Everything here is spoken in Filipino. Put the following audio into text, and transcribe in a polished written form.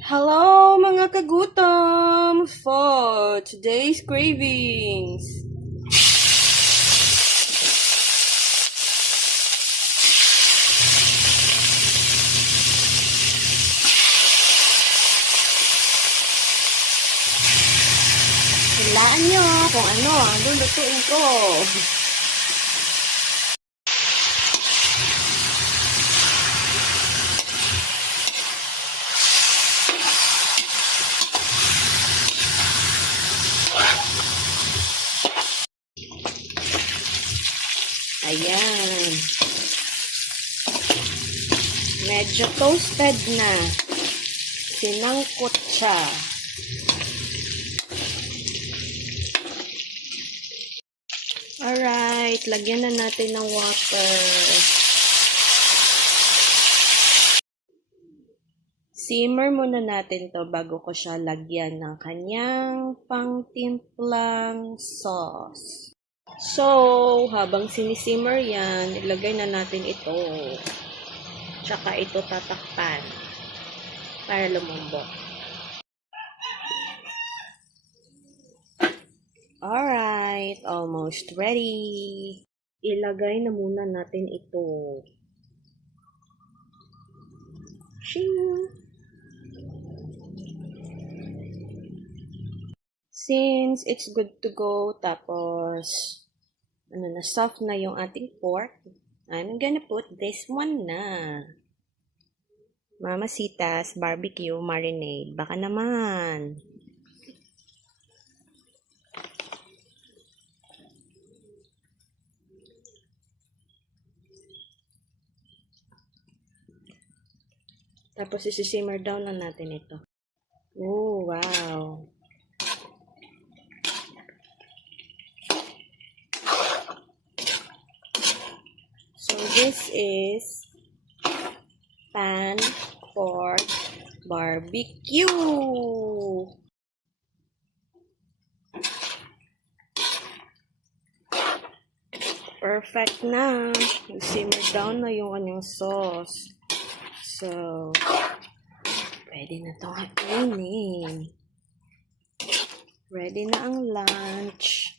Hello mga kagutom for today's cravings. Hulaan nyo kung ano ang lulutuin ko. Ayan. Medyo toasted na. Sinangkot siya. Alright, lagyan na natin ng water. Simmer muna natin to bago ko siya lagyan ng kanyang pangtimplang sauce. So, habang sinisimmer yan, ilagay na natin ito. Tsaka ito tatakpan para lumambot. Alright, almost ready. Ilagay na muna natin ito. Shing! Since it's good to go, tapos na soft na yung ating pork, I'm gonna put this one na. Mamacita's barbecue marinade. Baka naman. Tapos isi-simmer down na natin ito. Oh, wow. So this is pan pork barbecue. Perfect na. Simmer down na yung kanyang sauce. So, pwede na itong kainin. Ready na ang lunch.